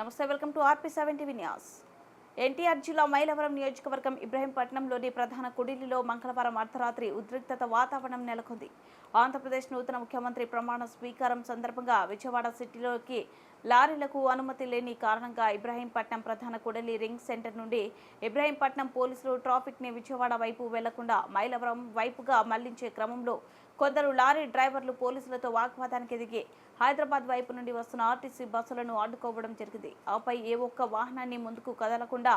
నమస్తే, welcome to RP7 TV news. NTR జిల్లా మైలవరం నియోజకవర్గం ఇబ్రహీంపట్నంలోని ప్రధాన కుడిలిలో మంగళవారం అర్ధరాత్రి ఉద్రిక్తత వాతావరణం నెలకొంది. ఆంధ్రప్రదేశ్ నూతన ముఖ్యమంత్రి ప్రమాణ స్వీకారం సందర్భంగా విజయవాడ సిటీలోకి లారీలకు అనుమతి లేని కారణంగా ఇబ్రహీంపట్నం ప్రధాన కుడిలి రింగ్ సెంటర్ నుండి ఇబ్రహీంపట్నం పోలీసులు ట్రాఫిక్ ని విజయవాడ వైపు వెళ్లకుండా మైలవరం వైపుగా మళ్లించే క్రమంలో కొందరు లారీ డ్రైవర్లు పోలీసులతో వాగ్వాదానికి దిగి హైదరాబాద్ వైపు నుండి వస్తున్న ఆర్టీసీ బస్సులను అడ్డుకోవడం జరిగింది. ఆపై ఏ ఒక్క వాహనాన్ని ముందుకు కదలకుండా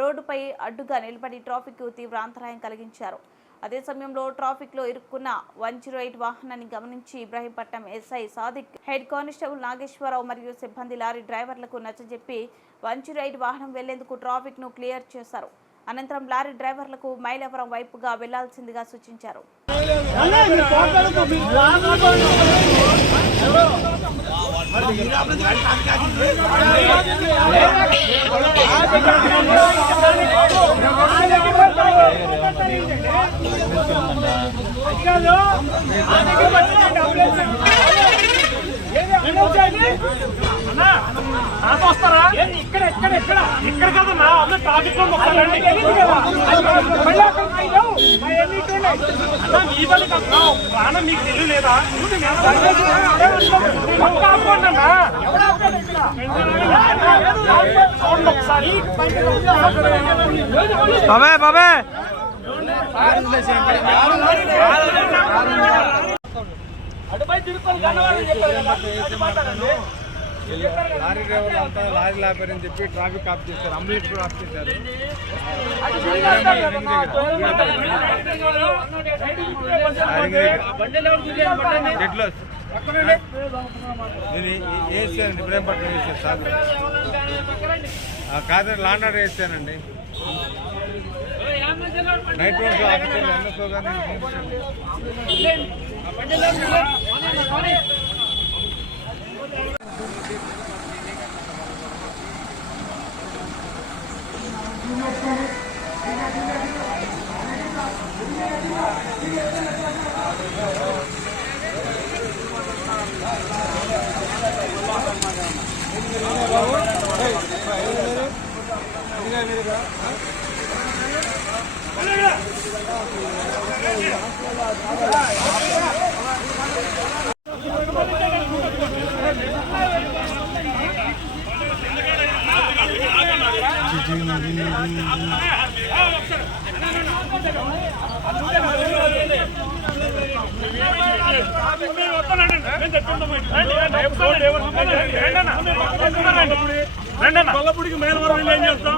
రోడ్డుపై అడ్డుగా నిలబడి ట్రాఫిక్ కు తీవ్ర అంతరాయం కలిగించారు. అదే సమయంలో ట్రాఫిక్ లో ఇరుక్కున్న 108 వాహనాన్ని గమనించి Ibrahimpatnam SI Sadiq, head constable Nageswara Rao మరియు సిబ్బంది లారీ డ్రైవర్లకు నచ్చజెప్పి 108 వాహనం వెళ్లేందుకు ట్రాఫిక్ ను క్లియర్ చేశారు. అనంతరం లారీ డ్రైవర్లకు మైలవరం వైపుగా వెళ్లాల్సిందిగా సూచించారు. ఇక్కడ కదన్నా ట్రాఫిక్ లో ప్రాణం మీకు తెలియలేదా? ఒకసారి అటుపై తిరుపతి లారీ డ్రైవర్లు అంతా లారీ లాపారని చెప్పి ట్రాఫిక్ ఆఫ్ చేశారు, అంబులెన్స్ కూడా ఆఫ్ చేశారు. నేను వేసానండి, ఇబ్రహీంపట్నం వేసాను సార్. కాదు లాండర్ వేసానండి. నైట్ రోడ్స్ ఆఫీసర్లు ఎన్ఎస్ఓ గారిని కొల్లపూడికి మేలవరం ఏం చేస్తాం?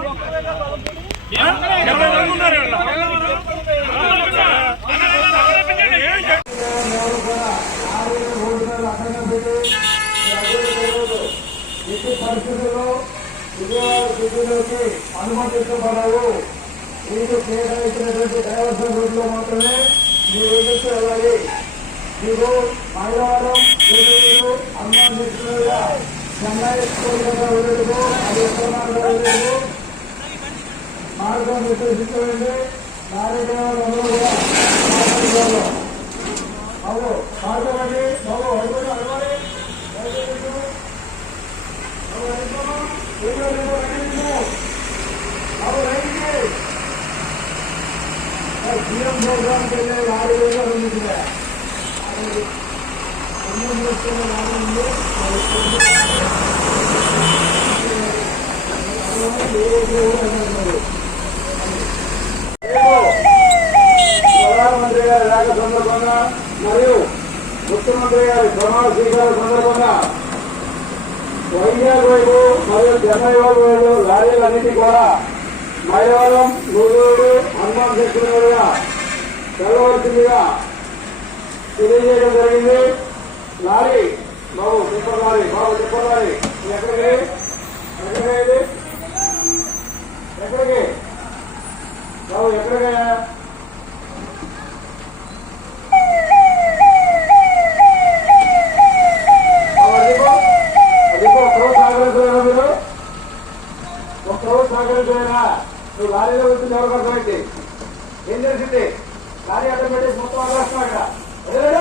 ఎట్టి పరిస్థితుల్లో విజయవాడ సిటీలోకి అనుమతించబడవు. మీకు కేటాయించినటువంటి డైవర్షన్ రోడ్లో మాత్రమే మీరు ఎదుర్కొ వెళ్ళాలి. మీరు మైలవరం అనుమతించినగా చెన్నై వెళ్ళదు, అది వెళ్ళదు, మార్గం నిర్దేశించండి. లారీ డ్రైవర్లు కూడా బాబు మార్గం అండి, బాబు అడగండి అడగాలి. సీఎం ప్రోగ్రామ్కి వెళ్ళే లారీ డ్రైవర్ ఉంది. ప్రధానమంత్రి గారి రాక సందర్భంగా మరియు ముఖ్యమంత్రి గారి ప్రమాణ స్వీకారం సందర్భంగా వైజాగ్ వైపు మరియు చెన్నై వైపు లారీలన్నింటి కూడా మైలవరం, గుంటూరు, హనుమాన్ సెక్షన్ మీదుగా వెళ్ళవలసిందిగా తెలియజేయడం జరిగింది. లారీ బాబు టిప్పర్ లారీ, బాబు టిప్పర్ లారీ ఎక్కడికి ఎక్కడికి ఎక్కడికి బాబు ఎక్కడికి మీరు ఒక్కరోజు సహకరించలేనా? నువ్వు లారీలో వచ్చింది ఎవరికి అర్థమైంది? ఏం తెలిసింది? లారీ ఆటోమేటిక్ మొత్తం ఆగేస్తున్నా ఇక్కడ